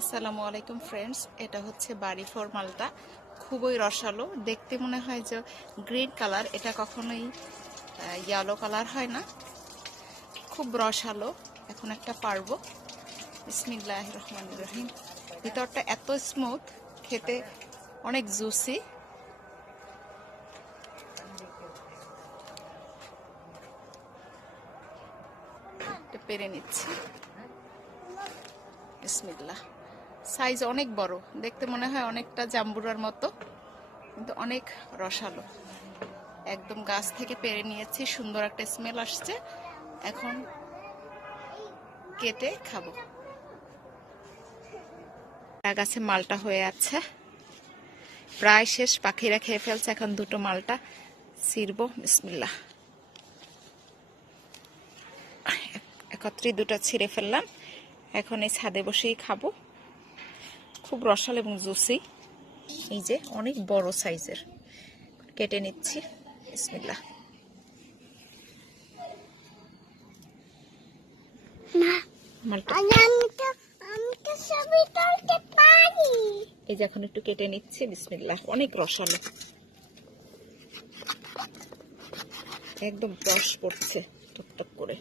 আসসালামু আলাইকুম ফ্রেন্ডস, এটা হচ্ছে বাড়ি ফোর মালটা। খুবই রসালো, দেখতে মনে হয় যে গ্রিন কালার, এটা কখনোই ইয়েলো কালার হয় না। খুব রসালো। এখন একটা পারবো। বিসমিল্লাহির রহমানির রহিম। ভিতরটা এত স্মুথ, খেতে অনেক জুসি। এটা পেরে নিচ্ছি। বিসমিল্লাহ। সাইজ অনেক বড়, দেখতে মনে হয় অনেকটা জাম্বুরার মতো, কিন্তু অনেক রসালো। একদম গাছ থেকে পেরে নিয়েছি, সুন্দর একটা স্মেল আসছে। এখন কেটে খাবো। গাছে মালটা হয়ে আছে, প্রায় শেষ, পাখিরা খেয়ে ফেলছে। এখন দুটো মালটা ছিড়বো। বিসমিল্লাহ। একত্রে দুটো ছিঁড়ে ফেললাম। এখন এই ছাদে বসেই খাবো। খুব রসাল এবং জুসি। এই যে অনেক বড় সাইজের, কেটে নিচ্ছি। বিসমিল্লাহ। মালটা এই যে এখন একটু কেটে নিচ্ছি। বিসমিল্লাহ। অনেক রসালো, একদম রস পড়ছে টকটক করে।